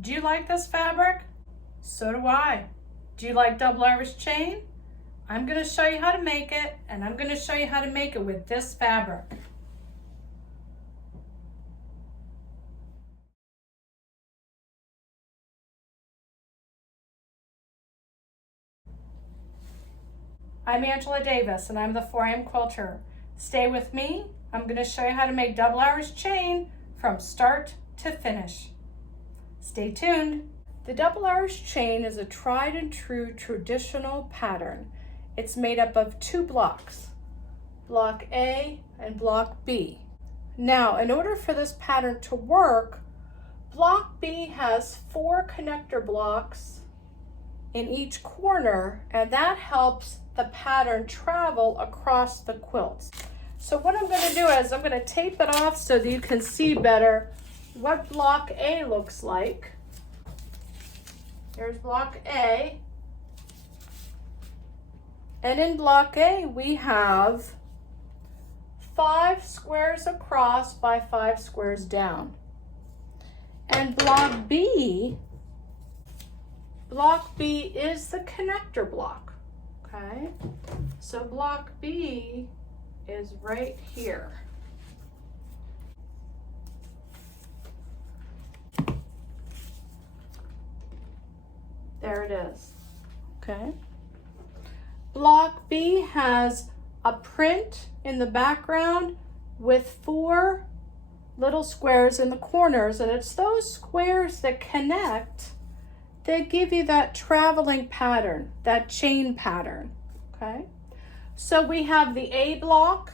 Do you like this fabric? So do I. Do you like double Irish chain? I'm going to show you how to make it, and I'm going to show you how to make it with this fabric. I'm Angela Davis, and I'm the 4am Quilter. Stay with me. I'm going to show you how to make double Irish chain from start to finish. Stay tuned. The double Irish chain is a tried and true traditional pattern. It's made up of two blocks, block A and block B. Now, in order for this pattern to work, block B has 4 connector blocks in each corner, and that helps the pattern travel across the quilt. So what I'm going to do is I'm going to tape it off so that you can see better what block A looks like. Here's block A. And in block A we have 5 squares across by 5 squares down. And block B is the connector block, okay? So block B is right here. There it is, okay? Block B has a print in the background with 4 little squares in the corners, and it's those squares that connect that give you that traveling pattern, that chain pattern, okay? So we have the A block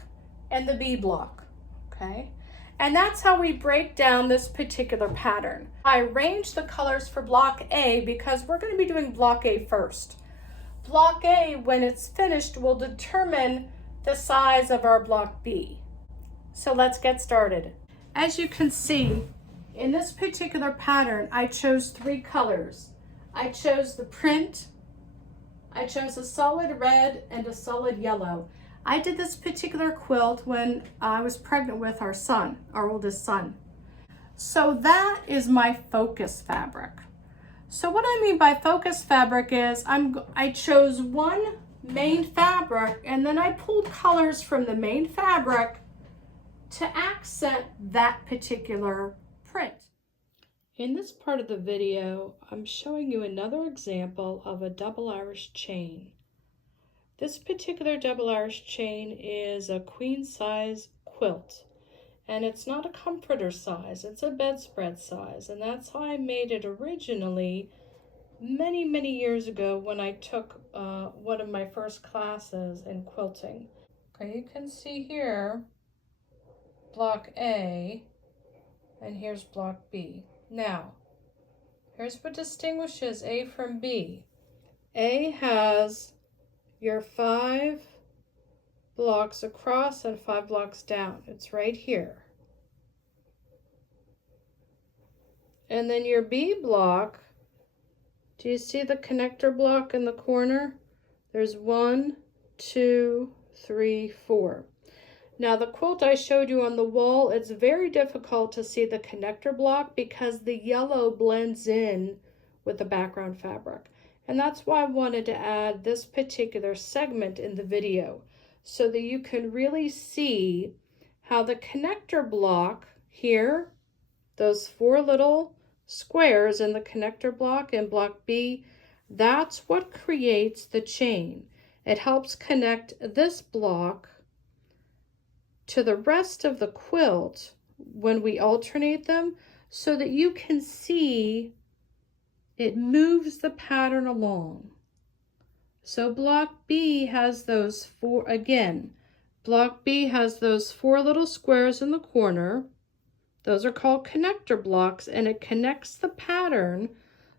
and the B block, okay? And that's how we break down this particular pattern. I arranged the colors for block A because we're going to be doing block A first. Block A, when it's finished, will determine the size of our block B. So let's get started. As you can see, in this particular pattern, I chose 3 colors. I chose the print, I chose a solid red and a solid yellow. I did this particular quilt when I was pregnant with our son, our oldest son. So that is my focus fabric. So what I mean by focus fabric is I chose one main fabric and then I pulled colors from the main fabric to accent that particular print. In this part of the video, I'm showing you another example of a double Irish chain. This particular double Irish chain is a queen size quilt, and it's not a comforter size, it's a bedspread size, and that's how I made it originally many years ago when I took one of my first classes in quilting. Okay, you can see here block A, and here's block B. Now, here's what distinguishes A from B. A has your 5 blocks across and 5 blocks down. It's right here. And then your B block, do you see the connector block in the corner? There's 1, 2, 3, 4. Now the quilt I showed you on the wall, it's very difficult to see the connector block because the yellow blends in with the background fabric. And that's why I wanted to add this particular segment in the video so that you can really see how the connector block here, those 4 little squares in the connector block in block B, that's what creates the chain. It helps connect this block to the rest of the quilt when we alternate them so that you can see it moves the pattern along. So block B has those 4, again, block B has those 4 little squares in the corner. Those are called connector blocks, and it connects the pattern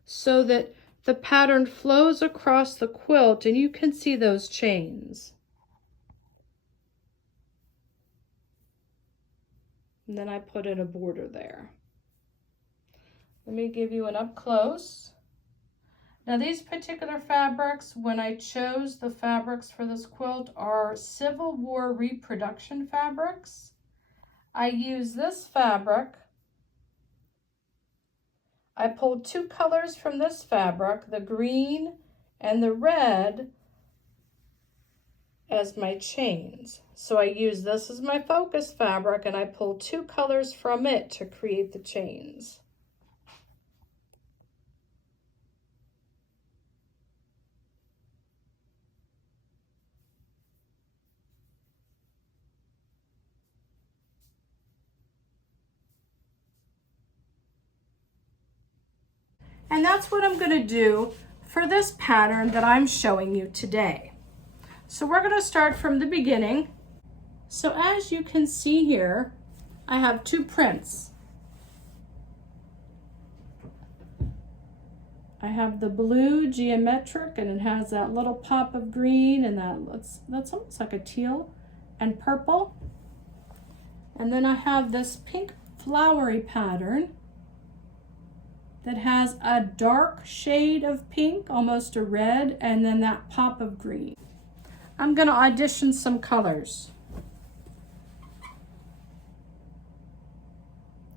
so that the pattern flows across the quilt and you can see those chains. And then I put in a border there. Let me give you an up close. Now these particular fabrics, when I chose the fabrics for this quilt, are Civil War reproduction fabrics. I use this fabric I pulled two colors from this fabric, the green and the red, as my chains. So I use this as my focus fabric and I pull two colors from it to create the chains. And that's what I'm going to do for this pattern that I'm showing you today. So we're going to start from the beginning. So as you can see here, I have two prints. I have the blue geometric and it has that little pop of green and that's almost like a teal and purple. And then I have this pink flowery pattern that has a dark shade of pink, almost a red, and then that pop of green. I'm going to audition some colors.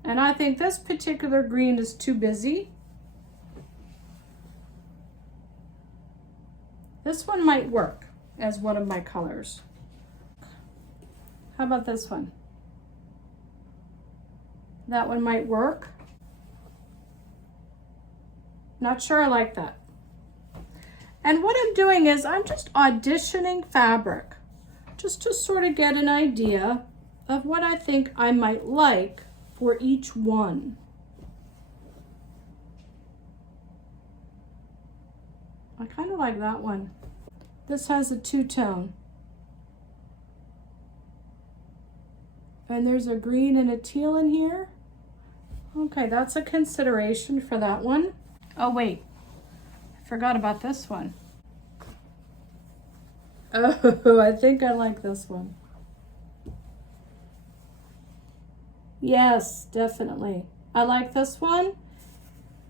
And I think this particular green is too busy. This one might work as one of my colors. How about this one? That one might work. Not sure I like that. And what I'm doing is I'm just auditioning fabric just to sort of get an idea of what I think I might like for each one. I kind of like that one. This has a two-tone. And there's a green and a teal in here. Okay, that's a consideration for that one. Oh wait, I forgot about this one. Oh, I think I like this one. Yes, definitely. I like this one.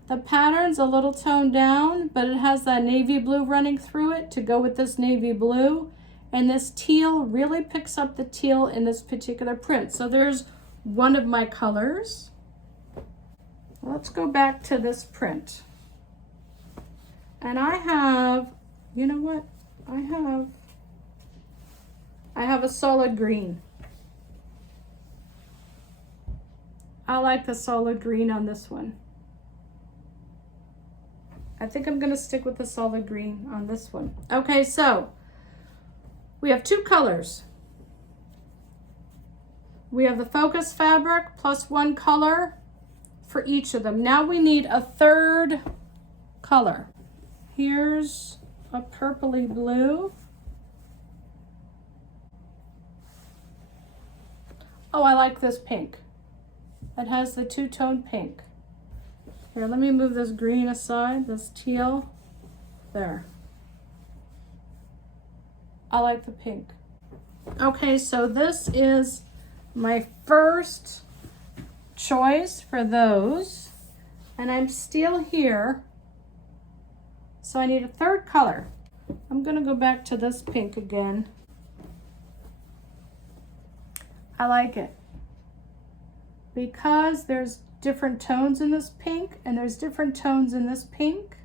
The pattern's a little toned down, but it has that navy blue running through it to go with this navy blue. And this teal really picks up the teal in this particular print. So there's one of my colors. Let's go back to this print. And I have, you know what? I have a solid green. I like the solid green on this one. I think I'm going to stick with the solid green on this one. Okay, so we have two colors. We have the focus fabric plus one color for each of them. Now we need a third color. Here's a purpley blue. Oh, I like this pink. It has the two-tone pink. Here, let me move this green aside, this teal. There. I like the pink. Okay, so this is my first choice for those. And I'm still here. So I need a third color. I'm gonna go back to this pink again. I like it because there's different tones in this pink and there's different tones in this pink.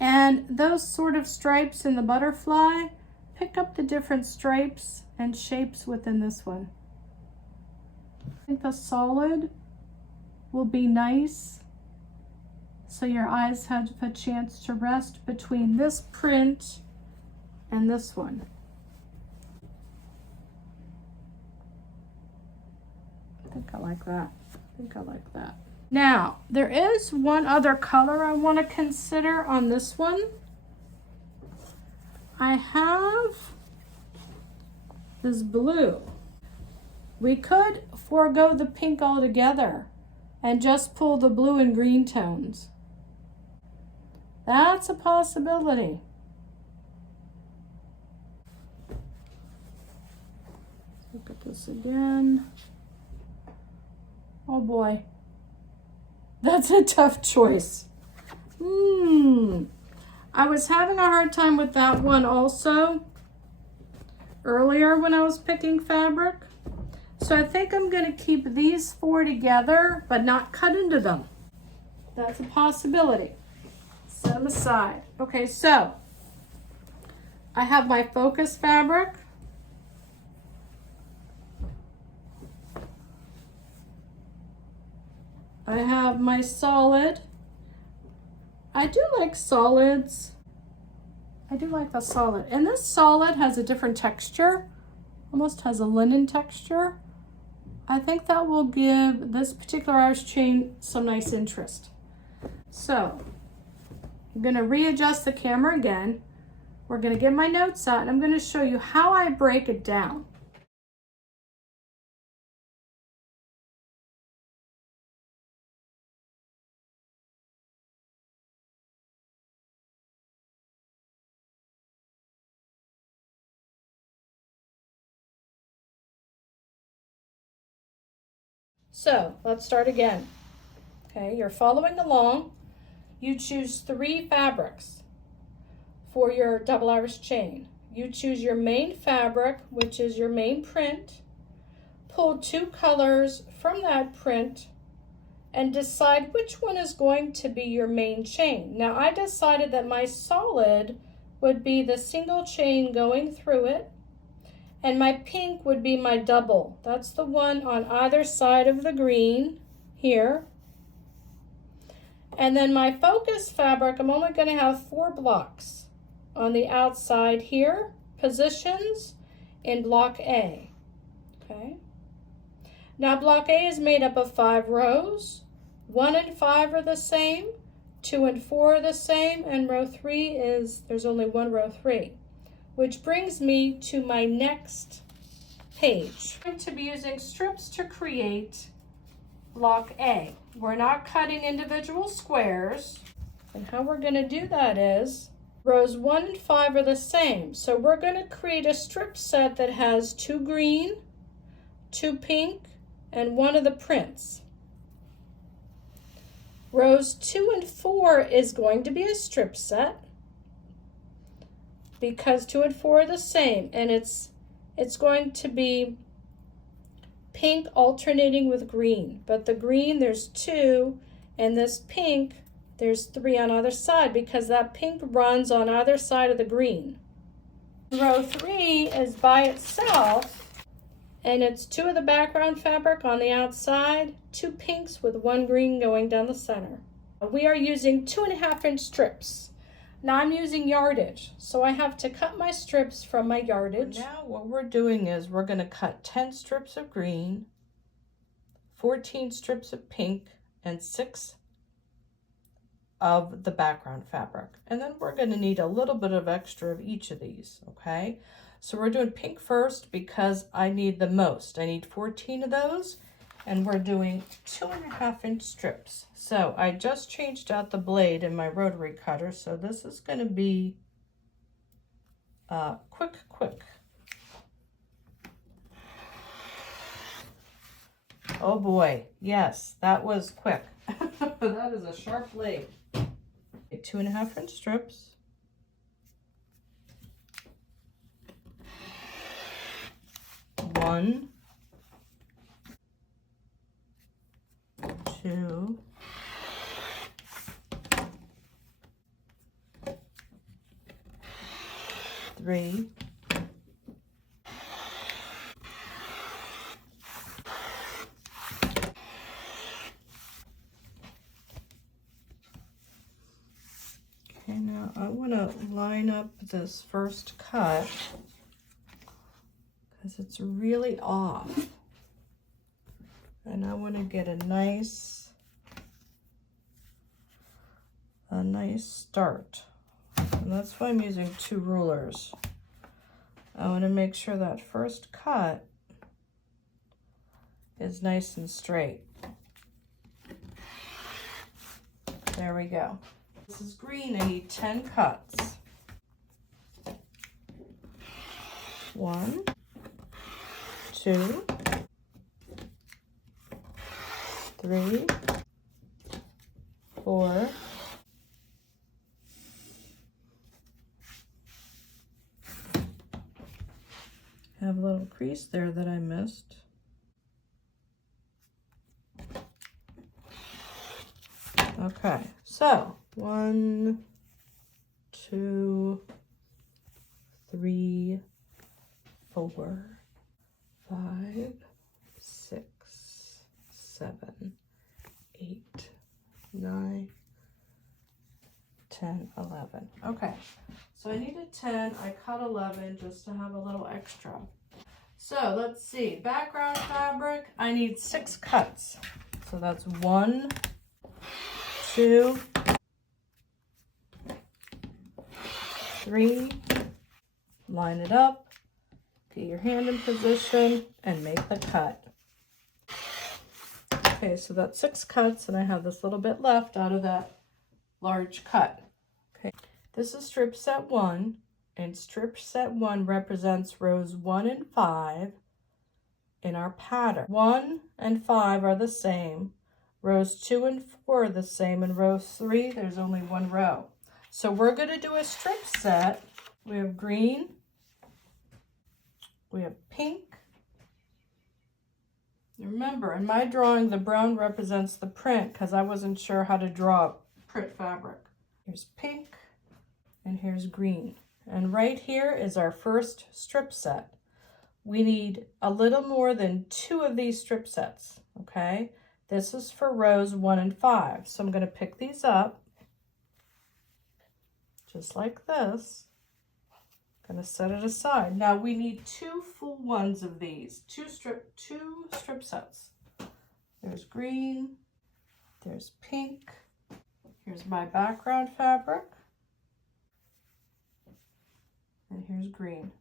And those sort of stripes in the butterfly pick up the different stripes and shapes within this one. I think the solid will be nice. So your eyes have a chance to rest between this print and this one. I think I like that. I think I like that. Now, there is one other color I want to consider on this one. I have this blue. We could forego the pink altogether and just pull the blue and green tones. That's a possibility. Look at this again. Oh boy, that's a tough choice. I was having a hard time with that one also earlier when I was picking fabric. So I think I'm going to keep these four together, but not cut into them. That's a possibility. Set them aside. Okay, so I have my focus fabric. I have my solid. I do like solids. I do like the solid. And this solid has a different texture. Almost has a linen texture. I think that will give this particular Irish chain some nice interest. So I'm going to readjust the camera again. We're going to get my notes out and I'm going to show you how I break it down. So let's start again. Okay, you're following along. You choose 3 fabrics for your double Irish chain. You choose your main fabric, which is your main print. Pull 2 colors from that print and decide which one is going to be your main chain. Now I decided that my solid would be the single chain going through it, and my pink would be my double. That's the one on either side of the green here. And then my focus fabric, I'm only going to have 4 blocks on the outside here, positions in block A. Okay. Now block A is made up of 5 rows. 1 and 5 are the same, 2 and 4 are the same, and row 3 is, there's only 1 row 3. Which brings me to my next page. I'm going to be using strips to create block A. We're not cutting individual squares. And how we're going to do that is, rows 1 and 5 are the same. So we're going to create a strip set that has 2 green, 2 pink, and 1 of the prints. Rows 2 and 4 is going to be a strip set because 2 and 4 are the same, and it's going to be pink alternating with green. But the green, there's 2, and this pink, there's 3 on either side because that pink runs on either side of the green. Row 3 is by itself, and it's 2 of the background fabric on the outside, 2 pinks with 1 green going down the center. We are using 2.5-inch strips. Now I'm using yardage, so I have to cut my strips from my yardage. Now what we're doing is we're going to cut 10 strips of green, 14 strips of pink, and 6 of the background fabric. And then we're going to need a little bit of extra of each of these, okay? So we're doing pink first because I need the most. I need 14 of those, and we're doing 2.5-inch strips. So I just changed out the blade in my rotary cutter, so this is going to be quick. Oh boy, yes, that was quick. That is a sharp blade. 2.5-inch strips. One, 2, 3, 'kay, now I want to line up this first cut because it's really off. And I want to get a nice start. And that's why I'm using 2 rulers. I want to make sure that first cut is nice and straight. There we go. This is green, I need 10 cuts. 1, 2, 3, 4, 5. Have a little crease there that I missed. Okay, so 1, 2, 3, 4, 5, 6, 7, 8, 9, 10, 11. Okay, so I needed 10. I cut 11 just to have a little extra. So let's see, background fabric, I need 6 cuts. So that's 1, 2, 3, line it up, get your hand in position, and make the cut. Okay, so that's 6 cuts, and I have this little bit left out of that large cut. Okay, this is strip set 1, and strip set 1 represents rows 1 and 5 in our pattern. 1 and 5 are the same. Rows 2 and 4 are the same. In row 3, there's only 1 row. So we're going to do a strip set. We have green, we have pink. Remember, in my drawing, the brown represents the print because I wasn't sure how to draw print fabric. Here's pink, and here's green. And right here is our first strip set. We need a little more than 2 of these strip sets, okay? This is for rows 1 and 5. So I'm going to pick these up, just like this. I'm going to set it aside. Now we need 2 full ones of these, 2 strip sets. There's green, there's pink, here's my background fabric, and here's green.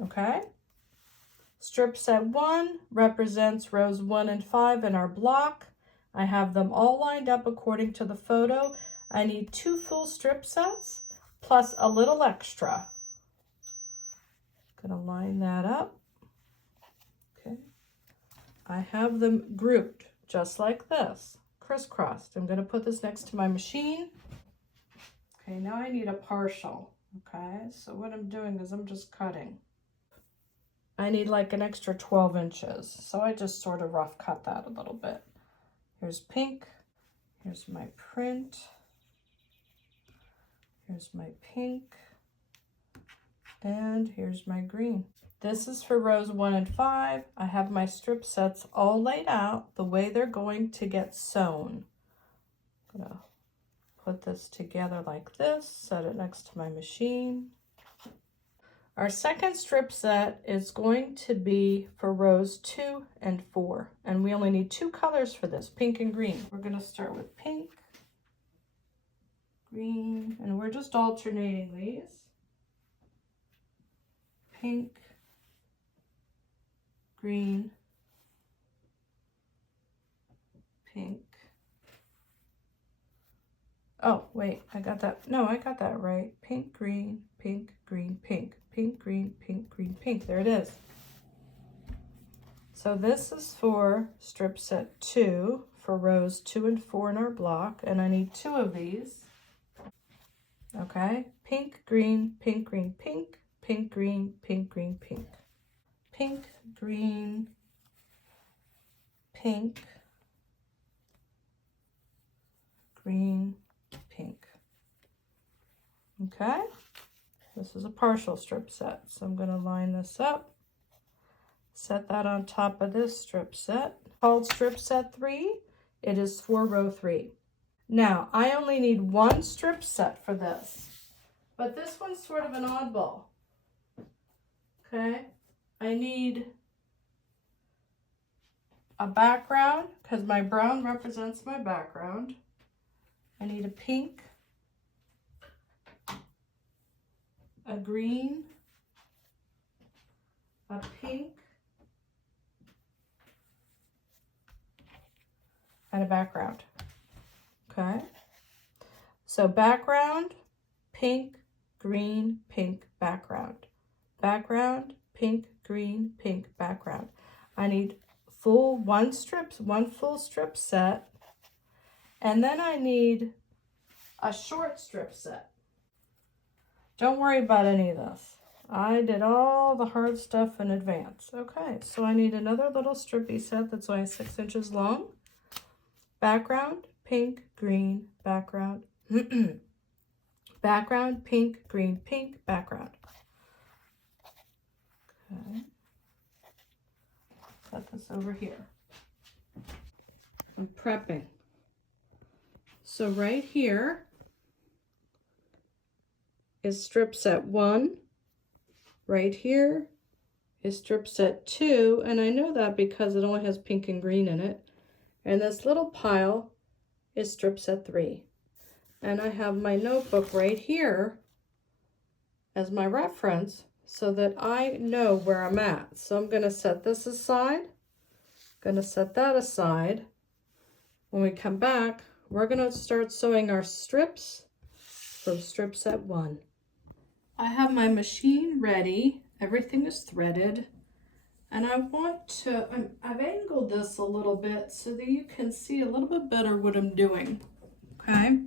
Okay? Strip set 1 represents rows 1 and 5 in our block. I have them all lined up according to the photo. I need 2 full strip sets plus a little extra. Gonna line that up. Okay. I have them grouped just like this, crisscrossed. I'm gonna put this next to my machine. Okay, now I need a partial. Okay, so what I'm doing is I'm just cutting. I need like an extra 12 inches. So I just sort of rough cut that a little bit. Here's pink. Here's my print. Here's my pink. And here's my green. This is for rows 1 and 5. I have my strip sets all laid out the way they're going to get sewn. I'm gonna put this together like this, set it next to my machine. Our second strip set is going to be for rows 2 and 4, and we only need 2 colors for this, pink and green. We're going to start with pink, green, and we're just alternating these. Pink, green, pink. Oh, wait, I got that. No, I got that right. Pink, green, pink, green, pink. Pink, green, pink, green, pink. There it is. So this is for strip set 2 for rows 2 and 4 in our block, and I need 2 of these. Okay, pink, green, pink, green, pink, pink, green, pink, green, pink. Pink, green, pink, green, pink. Okay. This is a partial strip set, so I'm going to line this up, set that on top of this strip set, called strip set 3. It is for row 3. Now, I only need 1 strip set for this, but this one's sort of an oddball. Okay, I need a background because my brown represents my background. I need a pink, a green, a pink, and a background. Okay, so background, pink, green, pink, background. Background, pink, green, pink, background. I need one full strip set, and then I need a short strip set. Don't worry about any of this. I did all the hard stuff in advance. Okay, so I need another little strippy set that's only 6 inches long. Background, pink, green, background. Background, pink, green, pink, background. Okay. Set this over here. I'm prepping. So right here is strip set 1. Right here is strip set 2, and I know that because it only has pink and green in it. And this little pile is strip set 3. And I have my notebook right here as my reference so that I know where I'm at. So I'm going to set this aside, going to set that aside. When we come back, we're going to start sewing our strips from strip set 1. I have my machine ready. Everything is threaded. And I want to, I've angled this a little bit so that you can see a little bit better what I'm doing. Okay.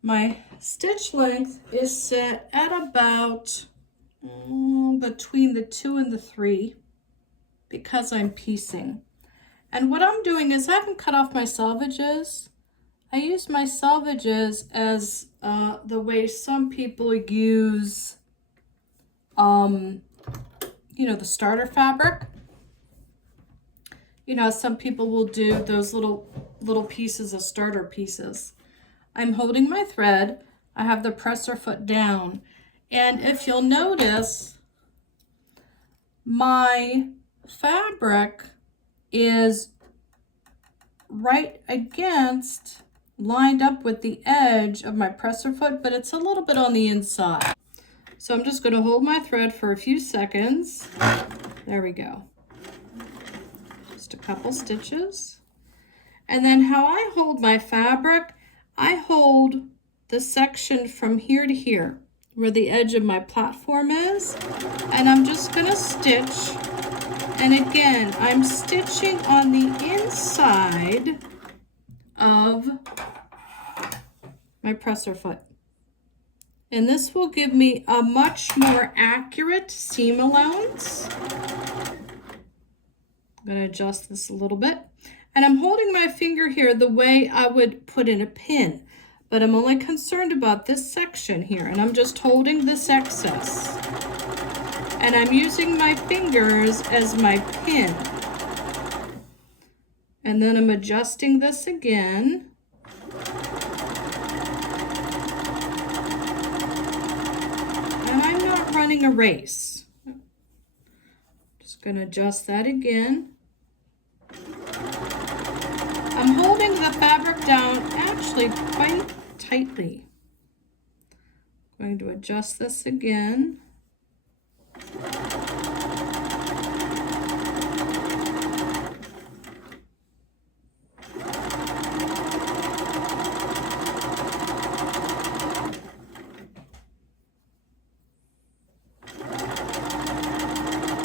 My stitch length is set at about between the 2 and the 3 because I'm piecing. And what I'm doing is I haven't cut off my selvages. I use my selvages as the way some people use, you know, the starter fabric. You know, some people will do those little pieces of starter pieces. I'm holding my thread. I have the presser foot down. And if you'll notice, my fabric is right against, lined up with the edge of my presser foot, but it's a little bit on the inside. So I'm just going to hold my thread for a few seconds. There we go. Just a couple stitches. And then how I hold my fabric, I hold the section from here to here, where the edge of my platform is, and I'm just going to stitch. And again, I'm stitching on the inside of my presser foot. And this will give me a much more accurate seam allowance. I'm going to adjust this a little bit. And I'm holding my finger here the way I would put in a pin. But I'm only concerned about this section here. And I'm just holding this excess. And I'm using my fingers as my pin. And then I'm adjusting this again. A race. Just going to adjust that again. I'm holding the fabric down actually quite tightly. I'm going to adjust this again.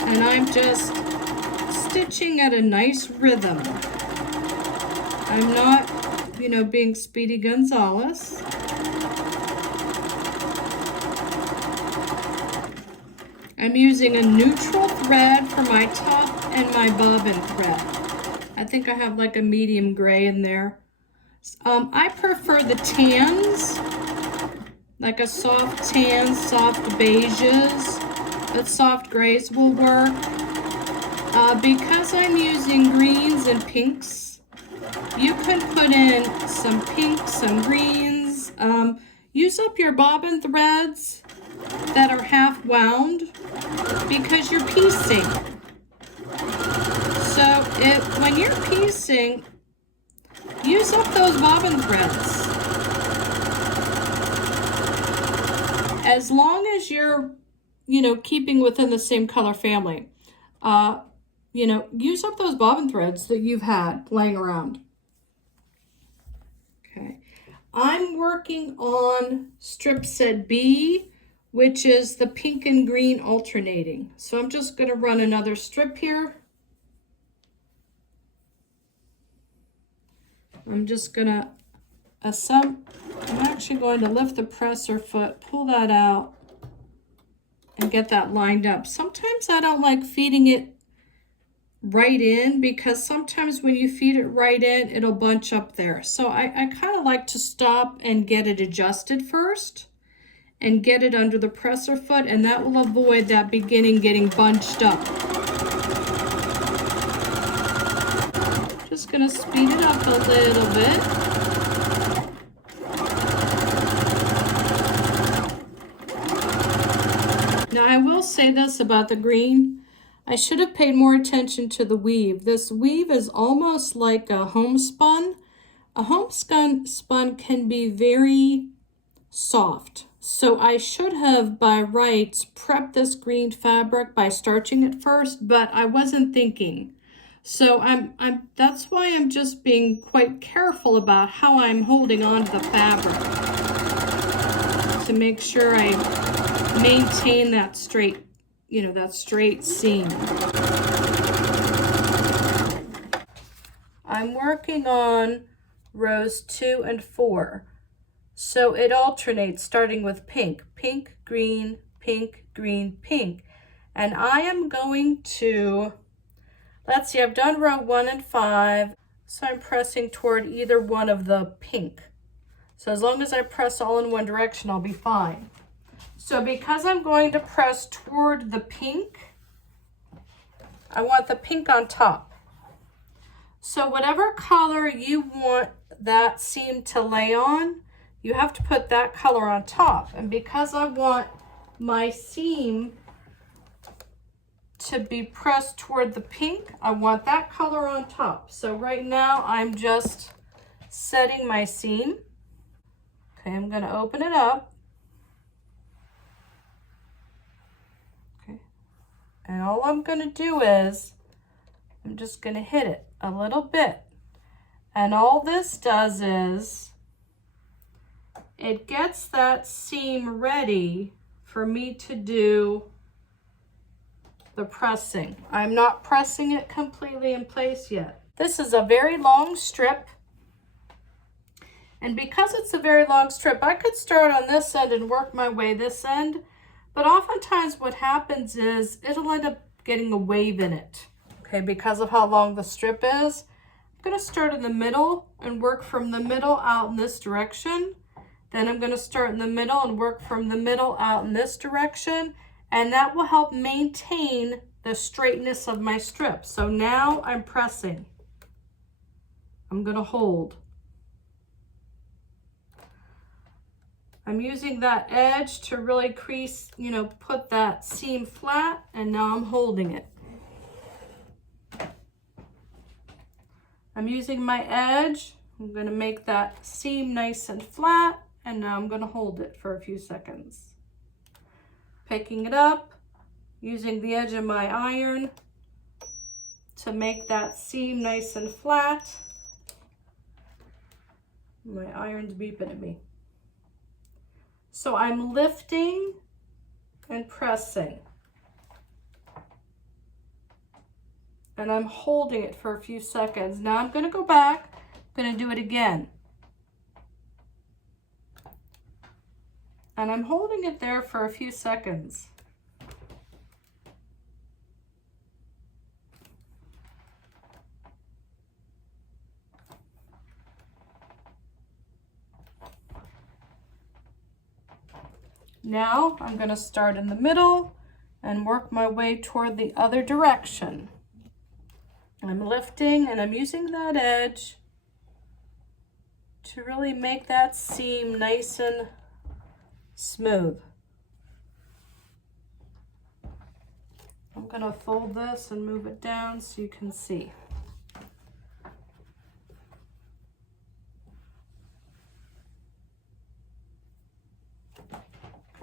And I'm just stitching at a nice rhythm. I'm not, you know, being Speedy Gonzales. I'm using a neutral thread for my top and my bobbin thread. I think I have like a medium gray in there. I prefer the tans, like a soft tan, soft beiges. But soft grays will work. Because I'm using greens and pinks, you can put in some pinks, some greens. Use up your bobbin threads that are half wound because you're piecing. So when you're piecing, use up those bobbin threads. As long as you're, you know, keeping within the same color family, you know, use up those bobbin threads that you've had laying around. Okay, I'm working on strip set B, which is the pink and green alternating. So I'm just going to run another strip here. I'm just going to I'm actually going to lift the presser foot, pull that out, and get that lined up. Sometimes I don't like feeding it right in, because sometimes when you feed it right in, it'll bunch up there. So I kind of like to stop and get it adjusted first and get it under the presser foot, and that will avoid that beginning getting bunched up. Just gonna speed it up a little bit. Now I will say this about the green. I should have paid more attention to the weave. This weave is almost like a homespun. A homespun can be very soft. So I should have, by rights, prepped this green fabric by starching it first, but I wasn't thinking. So that's why I'm just being quite careful about how I'm holding on to the fabric to make sure I maintain that straight, that straight seam. I'm working on rows 2 and 4. So it alternates, starting with pink, pink, green, pink, green, pink. And I am going to, let's see, I've done row 1 and 5. So I'm pressing toward either one of the pink. So as long as I press all in one direction, I'll be fine. So because I'm going to press toward the pink, I want the pink on top. So whatever color you want that seam to lay on, you have to put that color on top. And because I want my seam to be pressed toward the pink, I want that color on top. So right now I'm just setting my seam. Okay, I'm going to open it up. Okay. And all I'm going to do is I'm just going to hit it a little bit. And all this does is it gets that seam ready for me to do the pressing. I'm not pressing it completely in place yet. This is a very long strip. And because it's a very long strip, I could start on this end and work my way this end. But oftentimes what happens is it'll end up getting a wave in it. Okay, because of how long the strip is. I'm going to start in the middle and work from the middle out in this direction. Then I'm going to start in the middle and work from the middle out in this direction. And that will help maintain the straightness of my strip. So now I'm pressing. I'm going to hold. I'm using that edge to really crease, put that seam flat, and now I'm holding it. I'm using my edge. I'm going to make that seam nice and flat, and now I'm going to hold it for a few seconds. Picking it up, using the edge of my iron to make that seam nice and flat. My iron's beeping at me. So I'm lifting and pressing. And I'm holding it for a few seconds. Now I'm going to go back. I'm going to do it again. And I'm holding it there for a few seconds. Now I'm going to start in the middle and work my way toward the other direction. I'm lifting and I'm using that edge to really make that seam nice and smooth. I'm going to fold this and move it down so you can see.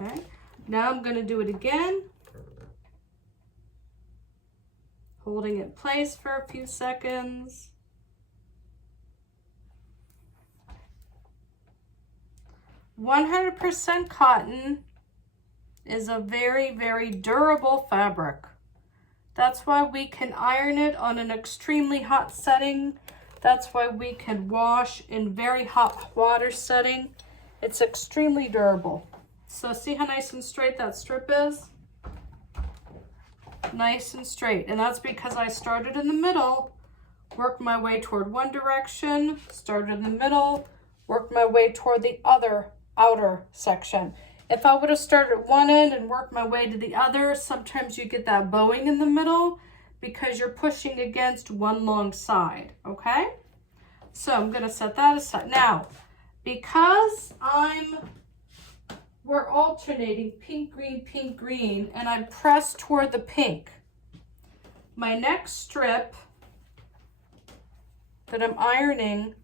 Okay, now I'm going to do it again. Holding it in place for a few seconds. "100% cotton is a very, very durable fabric. That's why we can iron it on an extremely hot setting. That's why we can wash in very hot water setting. It's extremely durable. So see how nice and straight that strip is? nice and straight. And that's because I started in the middle, worked my way toward one direction, started in the middle, worked my way toward the other outer section. If I would have started at one end and worked my way to the other, sometimes you get that bowing in the middle because you're pushing against one long side, okay? So I'm gonna set that aside. Now, because we're alternating pink, green, and I'm pressed toward the pink. My next strip that I'm ironing,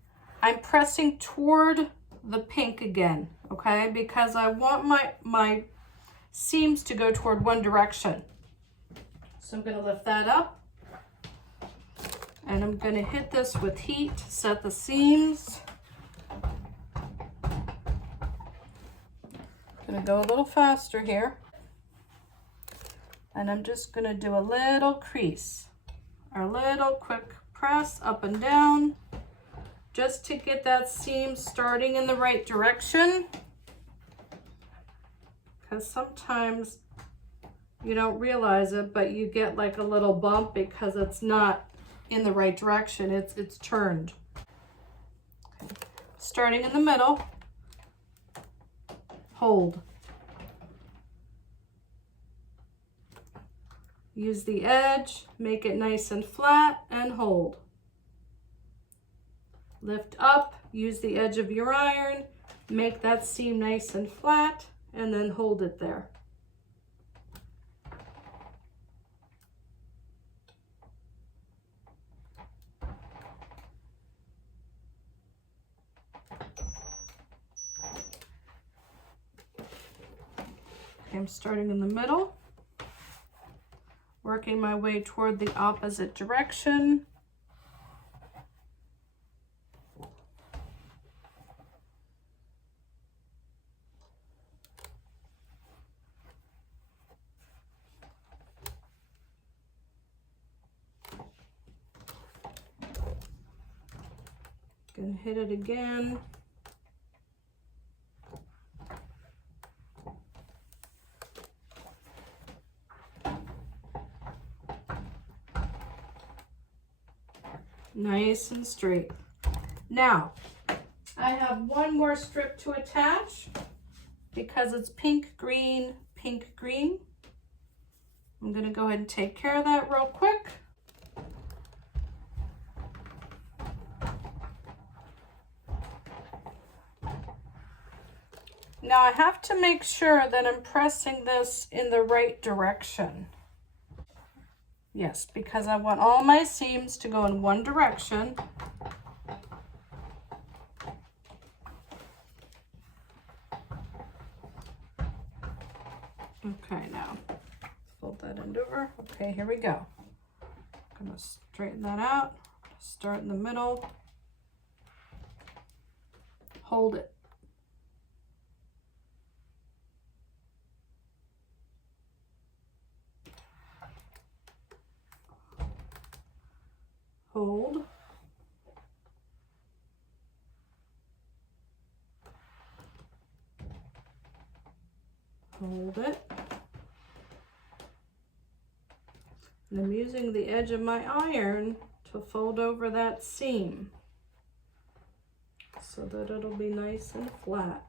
I'm pressing toward the pink again, okay? Because I want my seams to go toward one direction. So I'm gonna lift that up, and I'm gonna hit this with heat to set the seams. Gonna go a little faster here, and I'm just gonna do a little crease, or a little quick press up and down, just to get that seam starting in the right direction, because sometimes you don't realize it, but you get like a little bump because it's not in the right direction, it's turned. Okay. Starting in the middle, hold. Use the edge, make it nice and flat, and hold. Lift up, use the edge of your iron, make that seam nice and flat, and then hold it there. Okay, I'm starting in the middle, working my way toward the opposite direction. Gonna hit it again. Nice and straight. Now, I have one more strip to attach because it's pink, green, pink, green. I'm gonna go ahead and take care of that real quick. Now I have to make sure that I'm pressing this in the right direction. Yes, because I want all my seams to go in one direction. Okay, now fold that end over. Okay, here we go. I'm gonna straighten that out. Start in the middle. Hold it. Hold. Hold it. And I'm using the edge of my iron to fold over that seam so that it'll be nice and flat.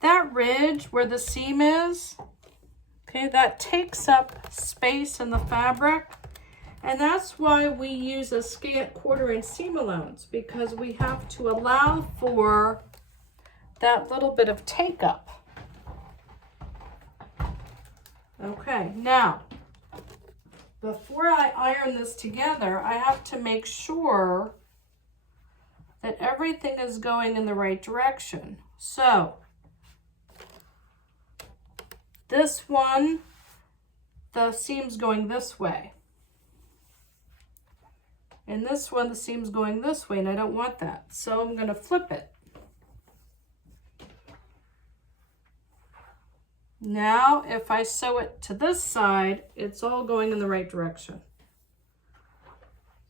That ridge where the seam is, okay, that takes up space in the fabric, and that's why we use a scant 1/4 inch seam allowance, because we have to allow for that little bit of take up. Okay, now, before I iron this together, I have to make sure that everything is going in the right direction. So, this one, the seam's going this way. And this one, the seam's going this way, and I don't want that. So I'm gonna flip it. Now, if I sew it to this side, it's all going in the right direction.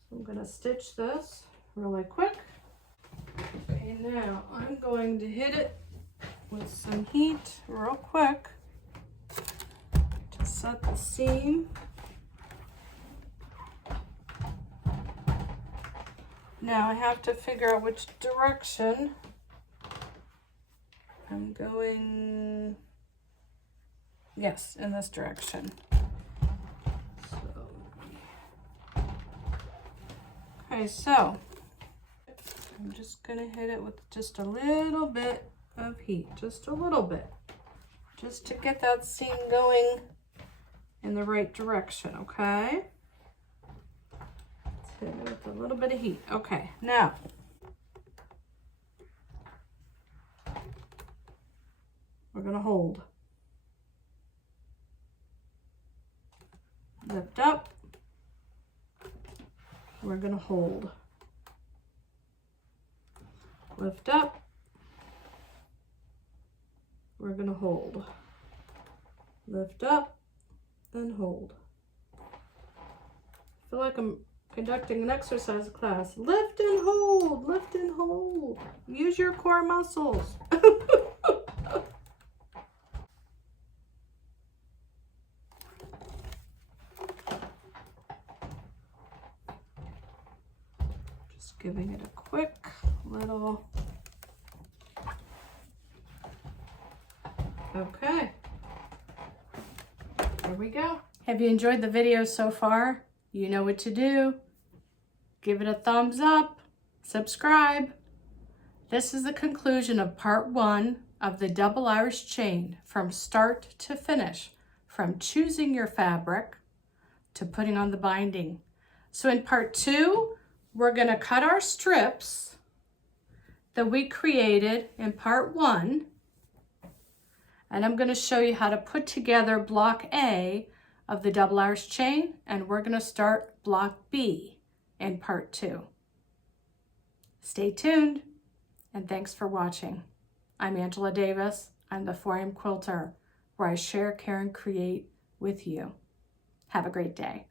So I'm gonna stitch this really quick. Okay, now I'm going to hit it with some heat real quick. set the seam. Now I have to figure out which direction I'm going. Yes, in this direction. Okay, so I'm just gonna hit it with just a little bit of heat, just a little bit, just to get that seam going in the right direction, okay? Let's hit it with a little bit of heat. Okay, now we're gonna hold. Lift up. We're gonna hold. Lift up. We're gonna hold. Lift up and hold. I feel like I'm conducting an exercise class. Lift and hold, lift and hold. Use your core muscles. Just giving it a quick little. Okay. There we go. Have you enjoyed the video so far? You know what to do. Give it a thumbs up, subscribe. This is the conclusion of part 1 of the double Irish chain, from start to finish, from choosing your fabric to putting on the binding. So in part 2, we're going to cut our strips that we created in part 1, and I'm going to show you how to put together block A of the double Irish chain, and we're going to start block B in part 2. Stay tuned, and thanks for watching. I'm Angela Davis. I'm the 4am Quilter, where I share, care, and create with you. Have a great day.